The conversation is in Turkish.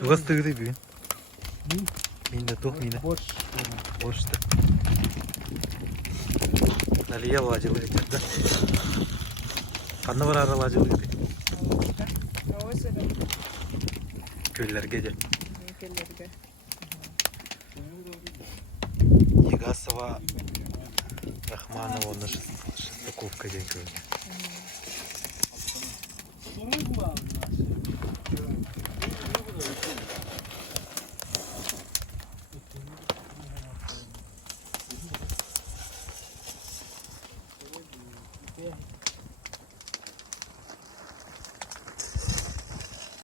Tugas tığdı büyün. Mine tuh mine. Boştu. Naliye vacılı geçirdi. Kanlı var ara vacılı geçirdi. Köller gece. Егасова Рахманова на Шестаковка день кöyde.